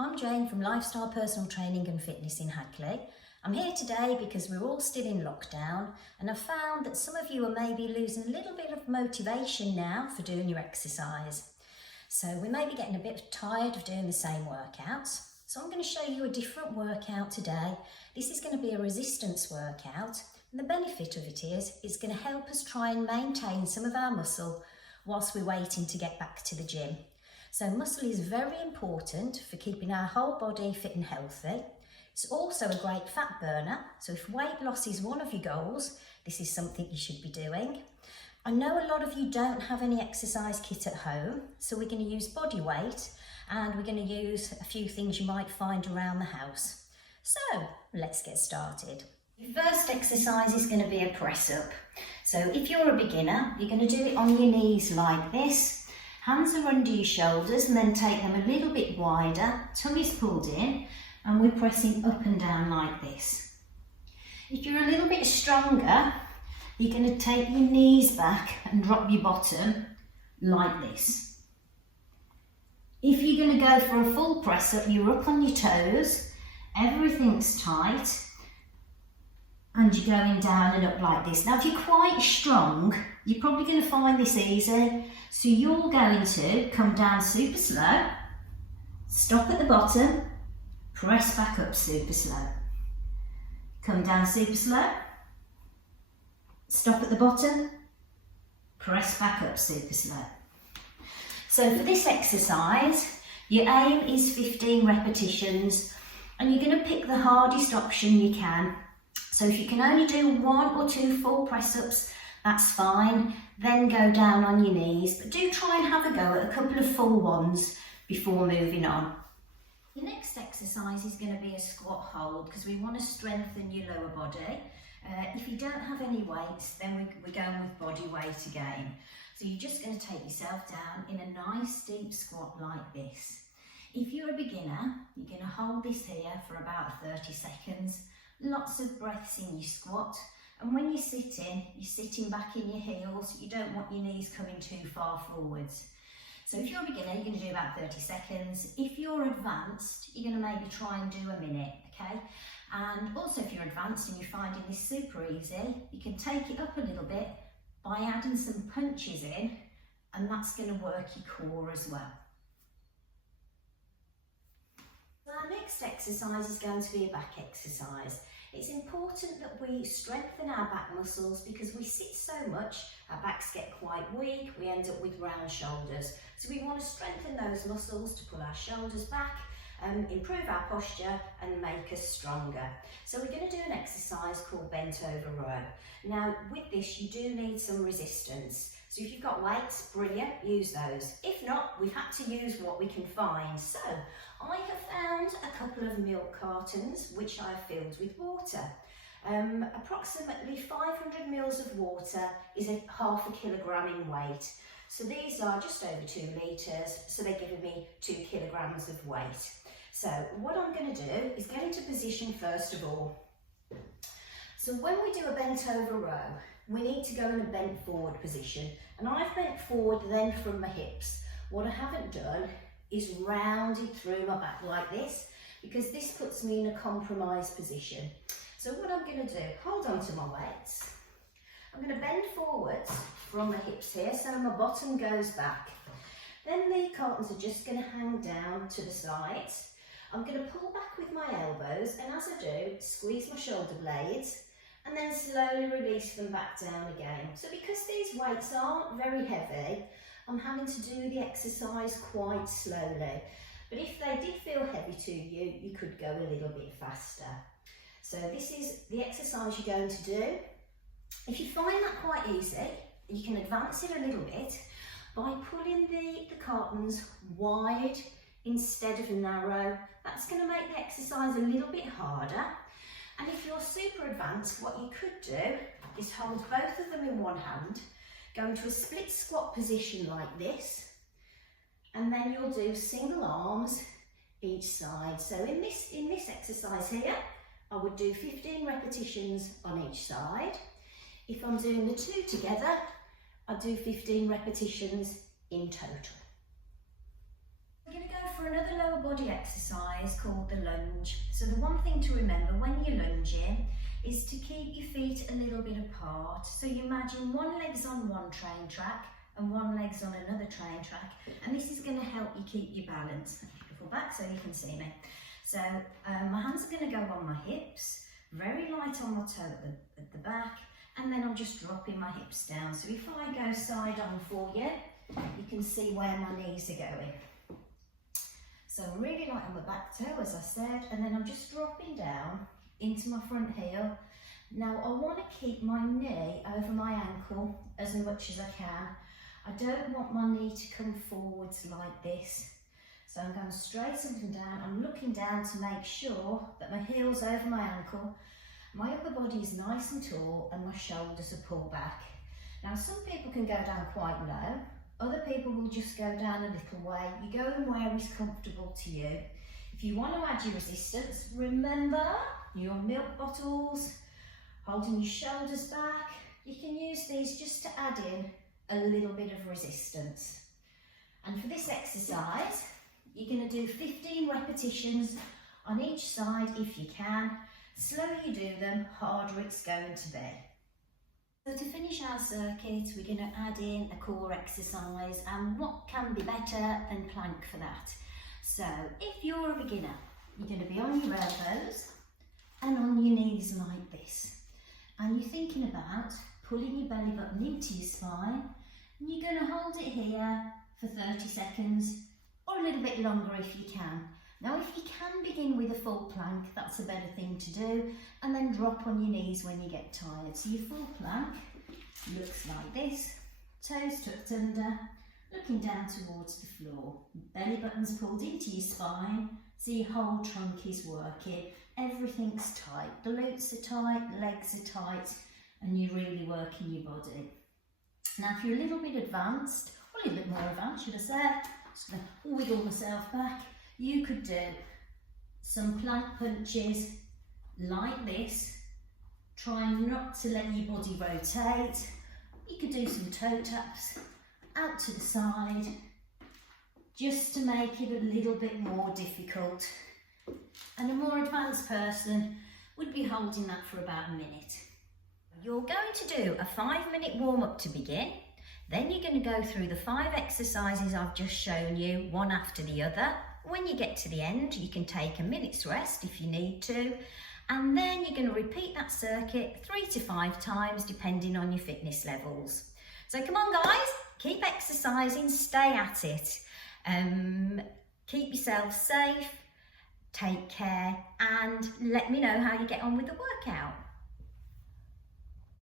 I'm Jane from Lifestyle Personal Training and Fitness in Hackley. I'm here today because we're all still in lockdown and I've found that some of you are maybe losing a little bit of motivation now for doing your exercise. So we may be getting a bit tired of doing the same workouts. So I'm going to show you a different workout today. This is going to be a resistance workout and the benefit of it is it's going to help us try and maintain some of our muscle whilst we're waiting to get back to the gym. So muscle is very important for keeping our whole body fit and healthy. It's also a great fat burner, so if weight loss is one of your goals, this is something you should be doing. I know a lot of you don't have any exercise kit at home, so we're going to use body weight and we're going to use a few things you might find around the house. So let's get started. Your first exercise is going to be a press up. So if you're a beginner, you're going to do it on your knees like this. Hands are under your shoulders and then take them a little bit wider, tummy's pulled in and we're pressing up and down like this. If you're a little bit stronger, you're going to take your knees back and drop your bottom like this. If you're going to go for a full press up, you're up on your toes, everything's tight and you're going down and up like this. Now if you're quite strong, you're probably going to find this easy. So you're going to come down super slow, stop at the bottom, press back up super slow. Come down super slow, stop at the bottom, press back up super slow. So for this exercise, your aim is 15 repetitions and you're going to pick the hardest option you can. So if you can only do 1 or 2 full press-ups, that's fine, then go down on your knees, but do try and have a go at a couple of full ones before moving on. Your next exercise is going to be a squat hold because we want to strengthen your lower body. If you don't have any weights, then we're going with body weight again. So you're just going to take yourself down in a nice deep squat like this. If you're a beginner, you're going to hold this here for about 30 seconds. Lots of breaths in your squat. And when you're sitting back in your heels, you don't want your knees coming too far forwards. So if you're a beginner, you're going to do about 30 seconds. If you're advanced, you're going to maybe try and do a minute, okay? And also if you're advanced and you're finding this super easy, you can take it up a little bit by adding some punches in, and that's going to work your core as well. So our next exercise is going to be a back exercise. It's important that we strengthen our back muscles because we sit so much, our backs get quite weak, we end up with round shoulders. So we want to strengthen those muscles to pull our shoulders back, improve our posture and make us stronger. So we're going to do an exercise called bent over row. Now with this you do need some resistance. So if you've got weights, brilliant, use those. If not, we've had to use what we can find. So I have found a couple of milk cartons which I've filled with water. Approximately 500 mils of water is half a kilogram in weight. So these are just over 2 litres, so they're giving me 2 kilograms of weight. So what I'm going to do is get into position first of all. So when we do a bent over row, we need to go in a bent forward position. And I've bent forward then from my hips. What I haven't done is rounded through my back like this, because this puts me in a compromised position. So what I'm going to do, hold on to my weights. I'm going to bend forwards from my hips here, so my bottom goes back. Then the cartons are just going to hang down to the sides. I'm going to pull back with my elbows, and as I do, squeeze my shoulder blades, and then slowly release them back down again. So because these weights aren't very heavy, I'm having to do the exercise quite slowly. But if they did feel heavy to you, you could go a little bit faster. So this is the exercise you're going to do. If you find that quite easy, you can advance it a little bit by pulling the cartons wide instead of narrow. That's going to make the exercise a little bit harder. And if you're super advanced, what you could do is hold both of them in one hand, go into a split squat position like this, and then you'll do single arms each side. So in this exercise here, I would do 15 repetitions on each side. If I'm doing the 2 together, I'll do 15 repetitions in total. We're going to go for another lower body exercise called the lunge. So the one thing to remember when you're lunging is to keep your feet a little bit apart. So you imagine one leg's on one train track and one leg's on another train track, and this is going to help you keep your balance. Pull back so you can see me. So my hands are going to go on my hips, very light on my toe at the back, and then I'm just dropping my hips down. So if I go side on for you, you can see where my knees are going. So I'm really light on my back toe, as I said, and then I'm just dropping down into my front heel. Now I want to keep my knee over my ankle as much as I can. I don't want my knee to come forwards like this. So I'm going straight up and down. I'm looking down to make sure that my heel's over my ankle, my upper body is nice and tall, and my shoulders are pulled back. Now some people can go down quite low, other people will just go down a little way. You go in where is comfortable to you. If you want to add your resistance, remember your milk bottles, holding your shoulders back. You can use these just to add in a little bit of resistance. And for this exercise, you're going to do 15 repetitions on each side if you can. Slower you do them, harder it's going to be. So to finish our circuit, we're going to add in a core exercise, and what can be better than plank for that? So if you're a beginner, you're going to be on your elbows and on your knees like this. And you're thinking about pulling your belly button into your spine, and you're going to hold it here for 30 seconds or a little bit longer if you can. Now if you can begin with a full plank, that's a better thing to do, and then drop on your knees when you get tired. So your full plank looks like this, toes tucked under, looking down towards the floor. Belly button's pulled into your spine, so your whole trunk is working. Everything's tight, glutes are tight, legs are tight, and you're really working your body. Now if you're a little bit advanced, or a little bit more advanced should I say, just going to wiggle myself back, you could do some plank punches like this, trying not to let your body rotate. You could do some toe taps out to the side, just to make it a little bit more difficult. And a more advanced person would be holding that for about a minute. You're going to do a 5-minute warm-up to begin. Then you're going to go through the 5 exercises I've just shown you, one after the other. When you get to the end, you can take a minute's rest if you need to, and then you're going to repeat that circuit 3 to 5 times depending on your fitness levels. So come on guys, keep exercising, stay at it. Keep yourself safe, take care, and let me know how you get on with the workout.